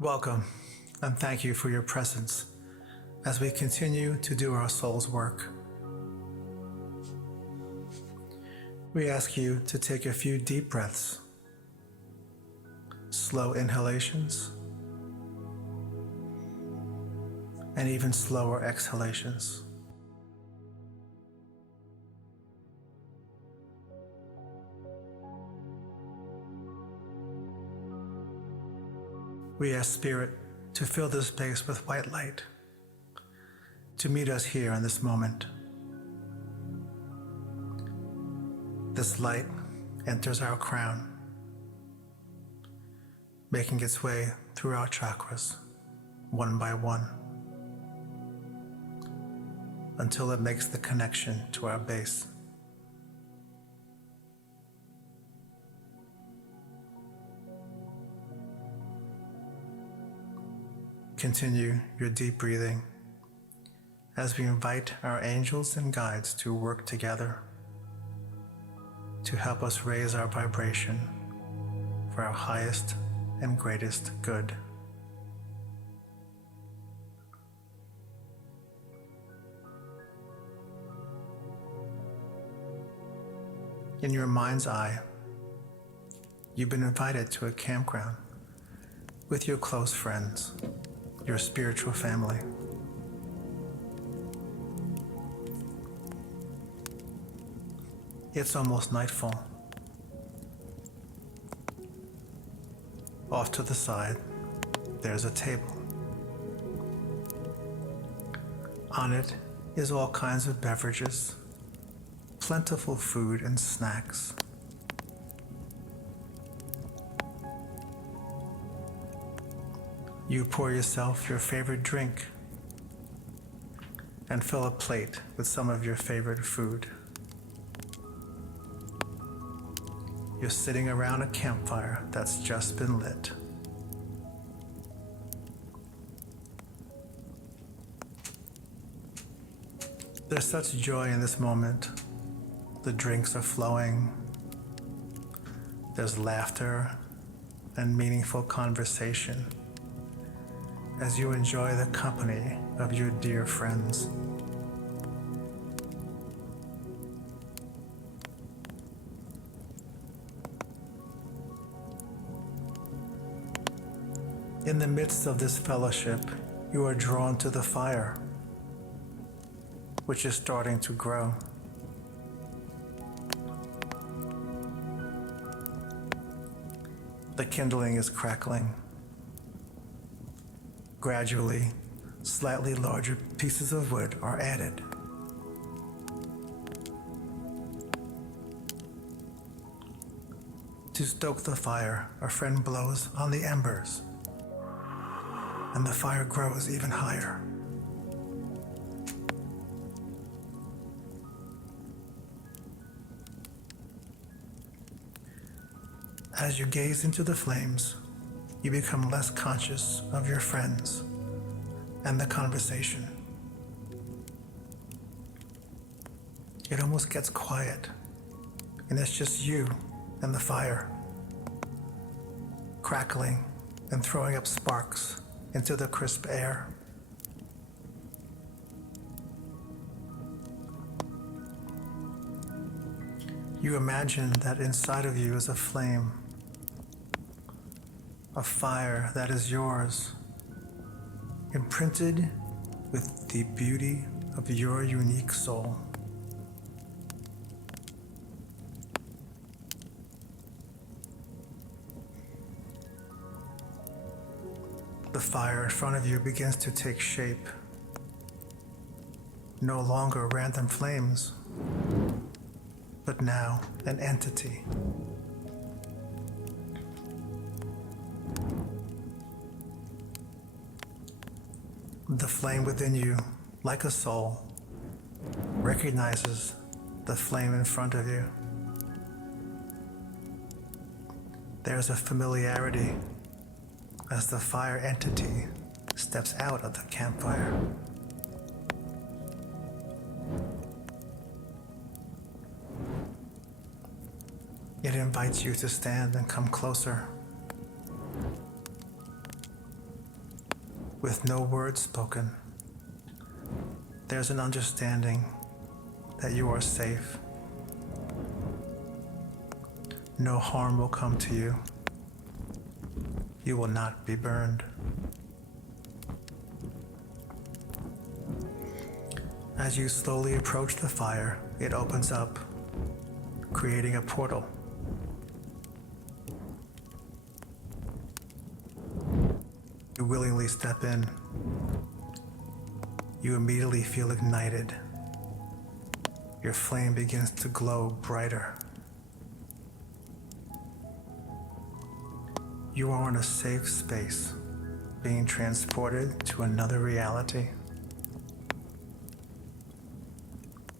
Welcome, and thank you for your presence as we continue to do our soul's work. We ask you to take a few deep breaths, slow inhalations, and even slower exhalations. We ask Spirit to fill this space with white light, to meet us here in this moment. This light enters our crown, making its way through our chakras, one by one, until it makes the connection to our base. Continue your deep breathing as we invite our angels and guides to work together to help us raise our vibration for our highest and greatest good. In your mind's eye, you've been invited to a campground with your close friends, your spiritual family. It's almost nightfall. Off to the side, there's a table. On it is all kinds of beverages, plentiful food and snacks. You pour yourself your favorite drink and fill a plate with some of your favorite food. You're sitting around a campfire that's just been lit. There's such joy in this moment. The drinks are flowing. There's laughter and meaningful conversation as you enjoy the company of your dear friends. In the midst of this fellowship, you are drawn to the fire, which is starting to grow. The kindling is crackling. Gradually, slightly larger pieces of wood are added. To stoke the fire, a friend blows on the embers, and the fire grows even higher. As you gaze into the flames, you become less conscious of your friends and the conversation. It almost gets quiet, and it's just you and the fire, crackling and throwing up sparks into the crisp air. You imagine that inside of you is a flame, a fire that is yours, imprinted with the beauty of your unique soul. The fire in front of you begins to take shape. No longer random flames, but now an entity. The flame within you, like a soul, recognizes the flame in front of you. There's a familiarity as the fire entity steps out of the campfire. It invites you to stand and come closer. With no words spoken, there's an understanding that you are safe. No harm will come to you. You will not be burned. As you slowly approach the fire, it opens up, creating a portal. You willingly step in. You immediately feel ignited. Your flame begins to glow brighter. You are in a safe space, being transported to another reality.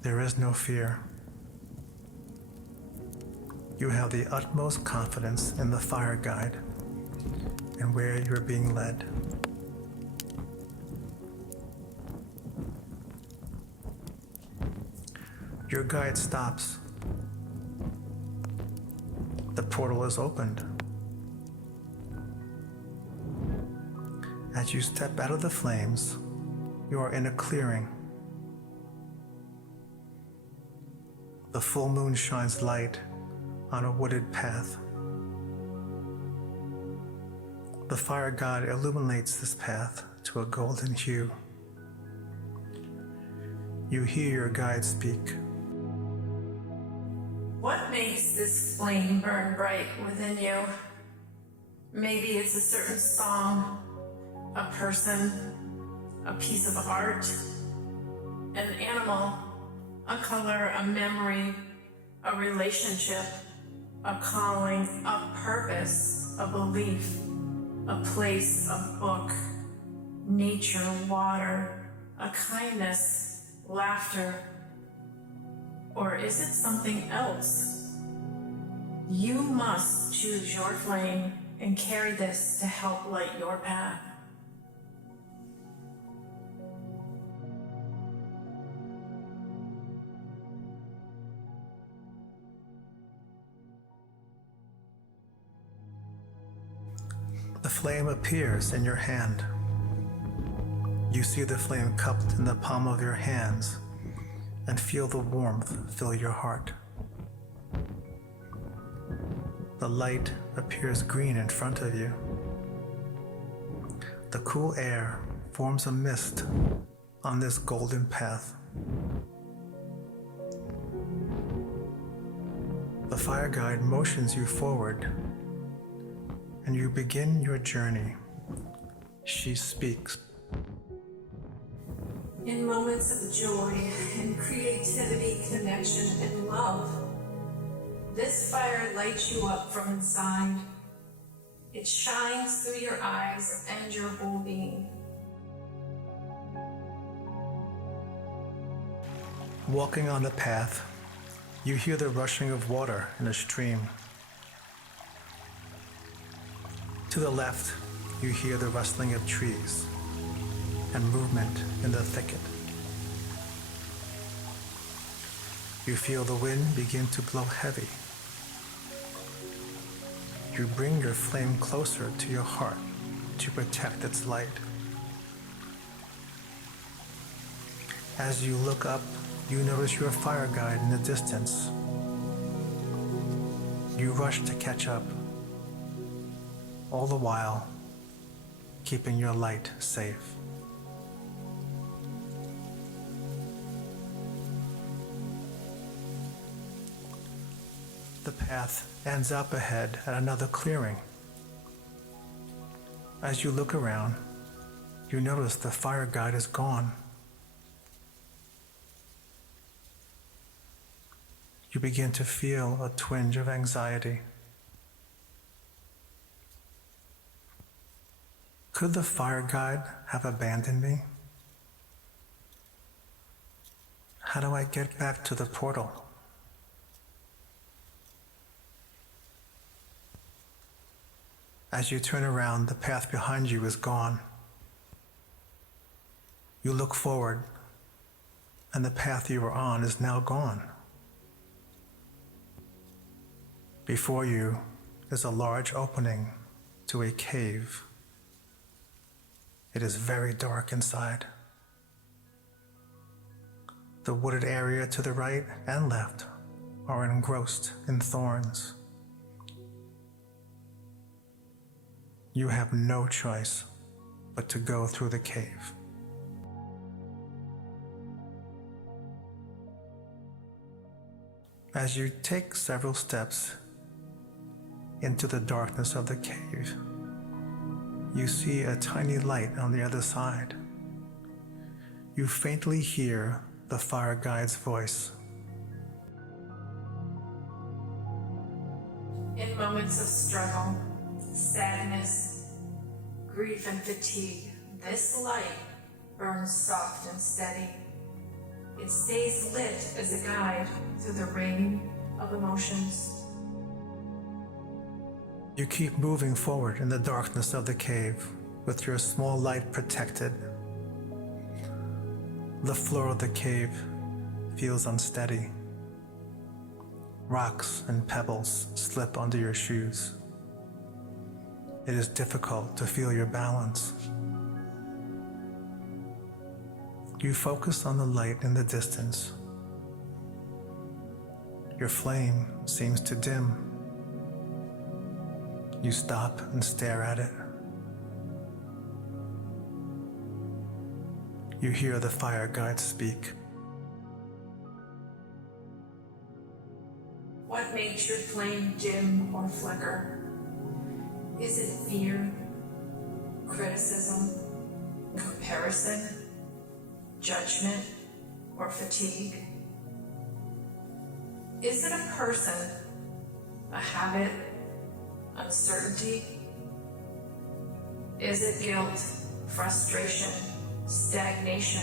There is no fear. You have the utmost confidence in the fire guide and where you are being led. Your guide stops. The portal is opened. As you step out of the flames, you are in a clearing. The full moon shines light on a wooded path. The fire god illuminates this path to a golden hue. You hear your guide speak. What makes this flame burn bright within you? Maybe it's a certain song, a person, a piece of art, an animal, a color, a memory, a relationship, a calling, a purpose, a belief, a place, a book, nature, water, a kindness, laughter, or is it something else? You must choose your flame and carry this to help light your path. The flame appears in your hand. You see the flame cupped in the palm of your hands and feel the warmth fill your heart. The light appears green in front of you. The cool air forms a mist on this golden path. The fire guide motions you forward, and you begin your journey. She speaks. In moments of joy and creativity, connection, and love, this fire lights you up from inside. It shines through your eyes and your whole being. Walking on the path, you hear the rushing of water in a stream. To the left, you hear the rustling of trees and movement in the thicket. You feel the wind begin to blow heavy. You bring your flame closer to your heart to protect its light. As you look up, you notice your fire guide in the distance. You rush to catch up, all the while keeping your light safe. The path ends up ahead at another clearing. As you look around, you notice the fire guide is gone. You begin to feel a twinge of anxiety. Could the fire guide have abandoned me? How do I get back to the portal? As you turn around, the path behind you is gone. You look forward, and the path you were on is now gone. Before you is a large opening to a cave. It is very dark inside. The wooded area to the right and left are engrossed in thorns. You have no choice but to go through the cave. As you take several steps into the darkness of the cave, you see a tiny light on the other side. You faintly hear the fire guide's voice. In moments of struggle, sadness, grief, and fatigue, this light burns soft and steady. It stays lit as a guide through the rain of emotions. You keep moving forward in the darkness of the cave with your small light protected. The floor of the cave feels unsteady. Rocks and pebbles slip under your shoes. It is difficult to feel your balance. You focus on the light in the distance. Your flame seems to dim. You stop and stare at it. You hear the fire guide speak. What makes your flame dim or flicker? Is it fear, criticism, comparison, judgment, or fatigue? Is it a person, a habit, uncertainty? Is it guilt, frustration, stagnation,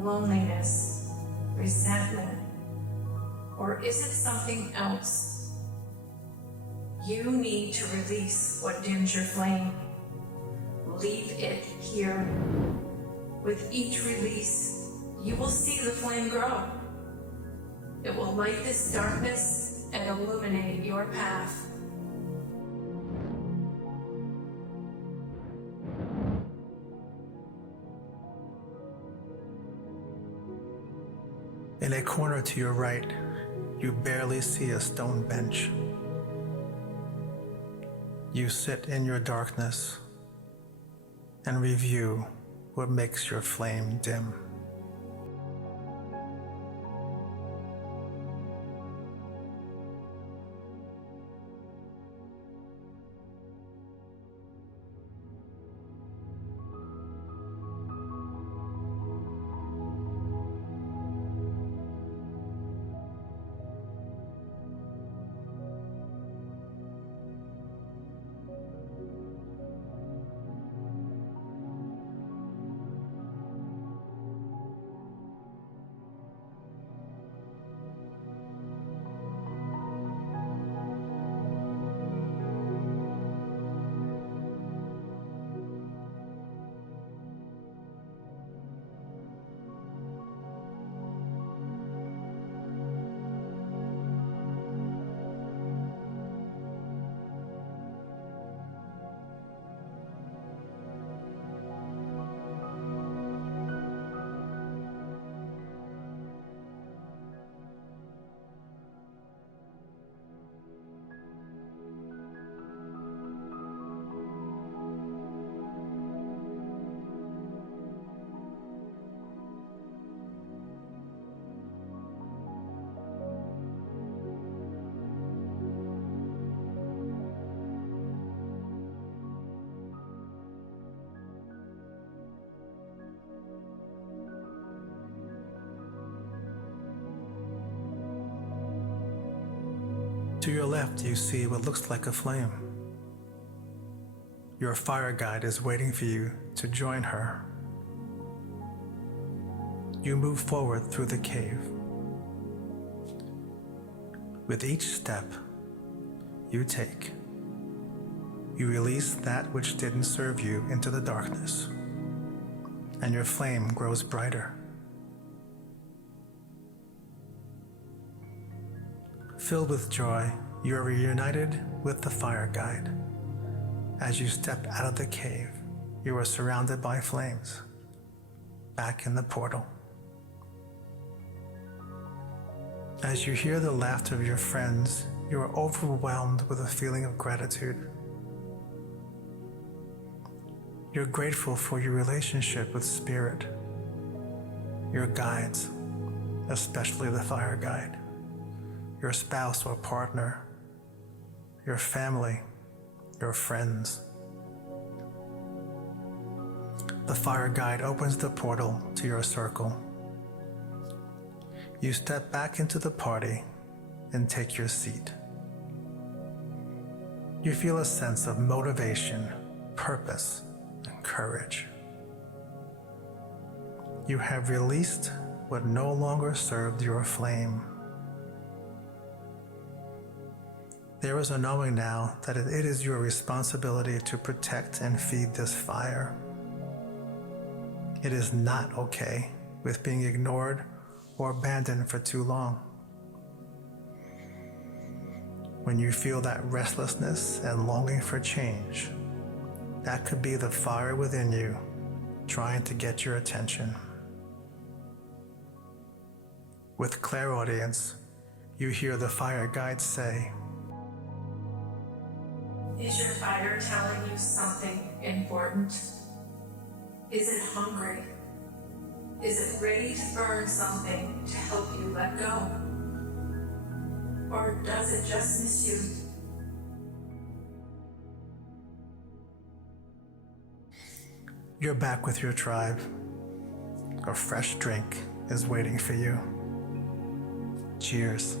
loneliness, resentment? Or is it something else? You need to release what dims your flame. Leave it here. With each release, you will see the flame grow. It will light this darkness and illuminate your path. In a corner to your right, you barely see a stone bench. You sit in your darkness and review what makes your flame dim. To your left, you see what looks like a flame. Your fire guide is waiting for you to join her. You move forward through the cave. With each step you take, you release that which didn't serve you into the darkness, and your flame grows brighter. Filled with joy, you are reunited with the fire guide. As you step out of the cave, you are surrounded by flames, back in the portal. As you hear the laughter of your friends, you are overwhelmed with a feeling of gratitude. You're grateful for your relationship with Spirit, your guides, especially the fire guide, your spouse or partner, your family, your friends. The fire guide opens the portal to your circle. You step back into the party and take your seat. You feel a sense of motivation, purpose, and courage. You have released what no longer served your flame. There is a knowing now that it is your responsibility to protect and feed this fire. It is not okay with being ignored or abandoned for too long. When you feel that restlessness and longing for change, that could be the fire within you trying to get your attention. With clairaudience, you hear the fire guide say, Is your fire telling you something important? Is it hungry? Is it ready to burn something to help you let go? Or does it just miss you? You're back with your tribe. A fresh drink is waiting for you. Cheers.